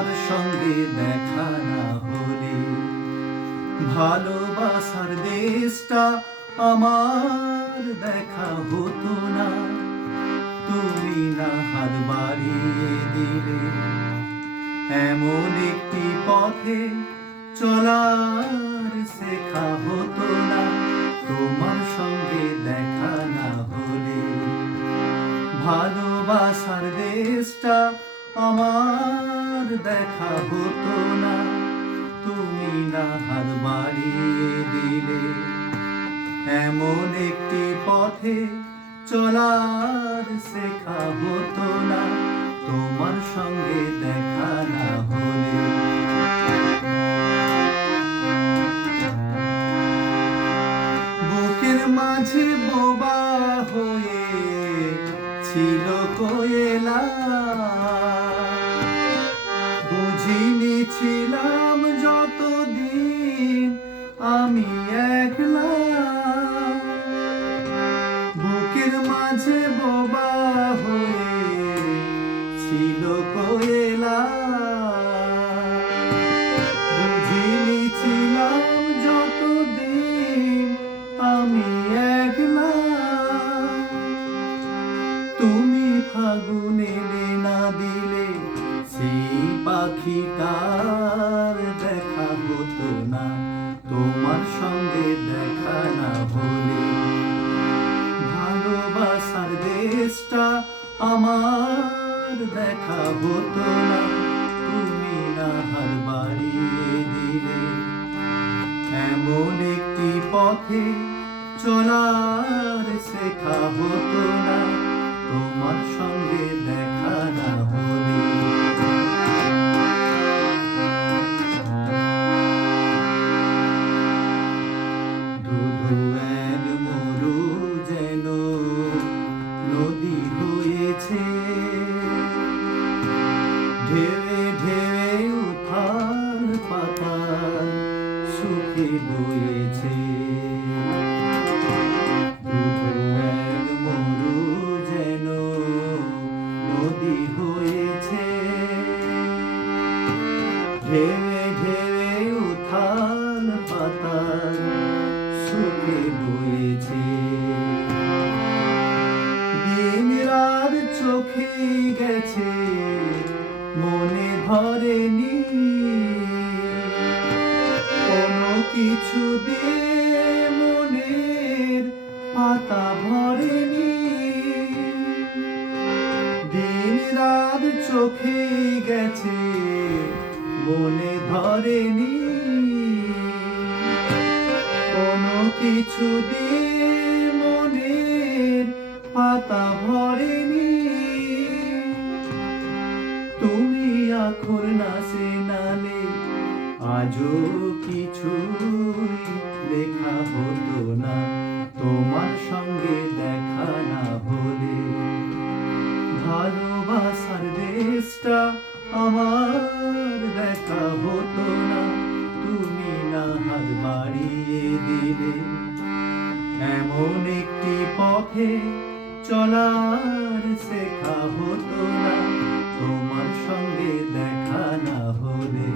তোমার সঙ্গে দেখা না হলে ভালোবাসার দেশটা আমার দেখা হতো না। তুমি না হাত বাড়িয়ে দিলে এমন একটি পথে চলার শেখা হতো না। তোমার সঙ্গে দেখা না হলে ভালোবাসার দেশটা আমার দেখা হতো না। তুমি না হাত বাড়িয়ে দিলে এমন একটি পথে চলার শেখা হতো না। তোমার সঙ্গে দেখা না হলে বুকের মাঝে বোবা হয়ে ছিল কোয়েলা, বুঝিনি ছিলাম যতদিন আমি একলা। বুকের মাঝে বোবা হয়ে ছিল কোয়েলা, বুঝিনি ছিলাম যতদিন আমি একলা। তুমি ফাগুন এলে না দিলে সেই পাখিটার দেখা হতো না। তোমার সঙ্গে দেখা না হলে ভালোবাসার দেশটা আমার দেখা হতো না। তুমি না হাত বাড়িয়ে দিলে এমন একটি পথে চলার শেখা হতো না। তোমার সঙ্গে দেখা না হলে ধুধু এক মরু যেন নদী হয়েছে, ঢেউে ঢেউে উথাল পাতাল সুখে বয়েছে। ধুধু এক মরু যেন নদী হয়েছে, ঢেউে ঢেউে উথাল পাতাল সুখে বয়েছে। দিন রাত চোখে গেছে মনে ধরেনি, কোনো কিছু দিয়ে মনের পাতা ভরেনি। দিন রাত চোখে গেছে মনে ধরেনি, কোনো কিছু দিয়ে মনের পাতা ভরেনি। তুমি আখর না সে নালে আজও কিছুই লেখা হতো না। তোমার সঙ্গে দেখা না হলে ভালোবাসার দেশটা আমার দেখা হতো না। তুমি না হাত বাড়িয়ে দিলে এমন একটি পথে চলার শেখা হতো না। তোমার সঙ্গে দেখা না হলে